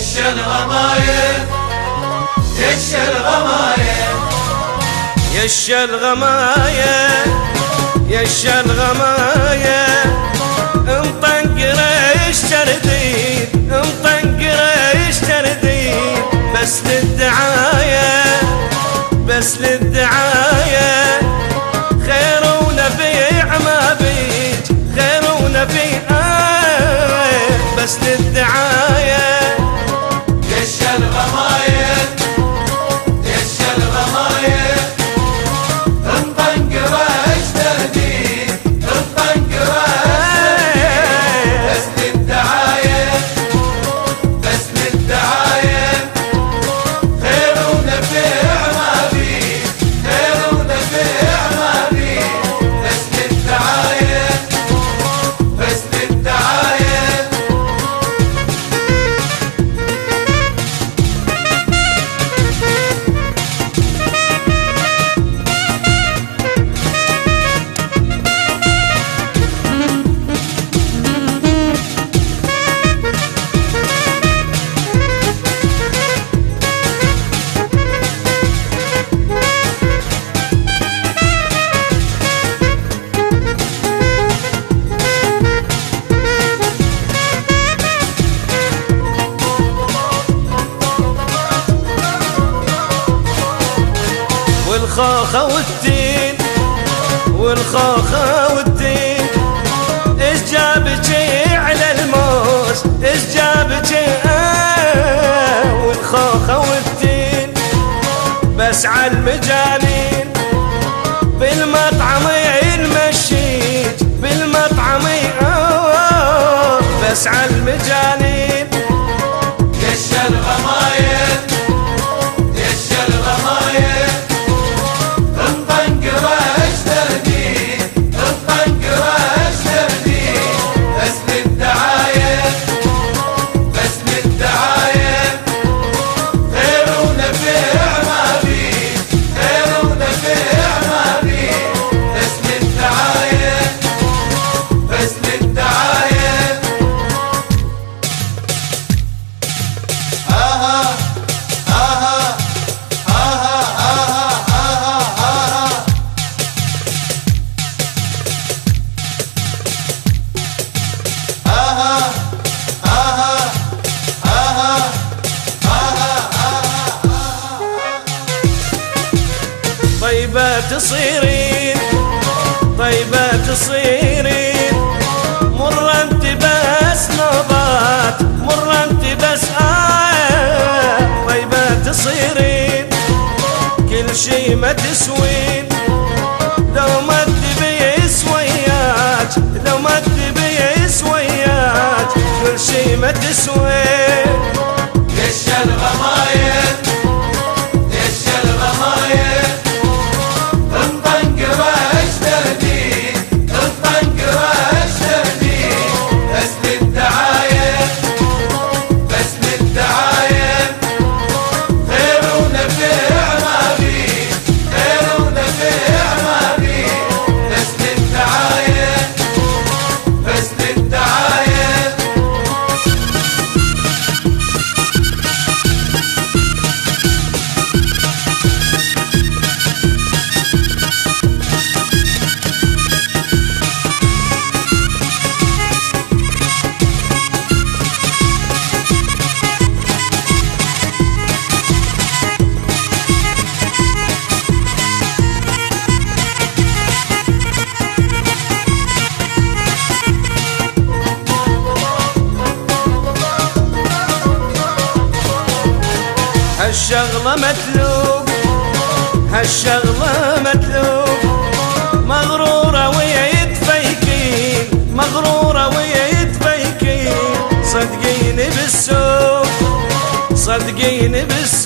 الغمايل يش الغمايل يش الغمايل يش الغمايل انطنق ريش ترديد انطنق ريش ترديد بس للدعاية بس للدعاية خير ونبيع ما بيج خير ونبيع بس للدعاية يش الغمايل يش الغمايل انطنق ريش ترديد انطنق ريش بس للدعاية بس للدعاية خير ونبيع ما بيه خير ونبيع ما بيه بس للدعاية بس للدعاية والخوخة والتين والخوخة والتين ايش جابك على الموز ايش جابك والخوخة والتين بس على المجانين بالمطعم المشيت بالمطعم بس على المجانين يش الغمايل يش الغمايل انطنق ريش ترديد انطنق ريش ترديد بس للدعاية بس للدعاية خير ونبيع ما بيه خير ونبيع ما بيه بس للدعاية بس للدعاية طيبة تصيرين طيبة تصيرين مرة انت بس نوبات مرة انت بس طيبة تصيرين كل شي ما تسوين لو ما تبي سوياج لو ما تبي سوياج كل شي ما تسوين يش الغمايل يش الغمايل انطنق ريش ترديد انطنق ريش ترديد بس للدعاية بس للدعاية خير ونبيع ما بيه خير ونبيع ما بيه بس للدعاية بس للدعاية هالشغلة متلوب هالشغلة متلوب مغرورة ويا يتفيكين مغرورة ويا يتفيكين صدقيني بالسوق صدقيني بالسوق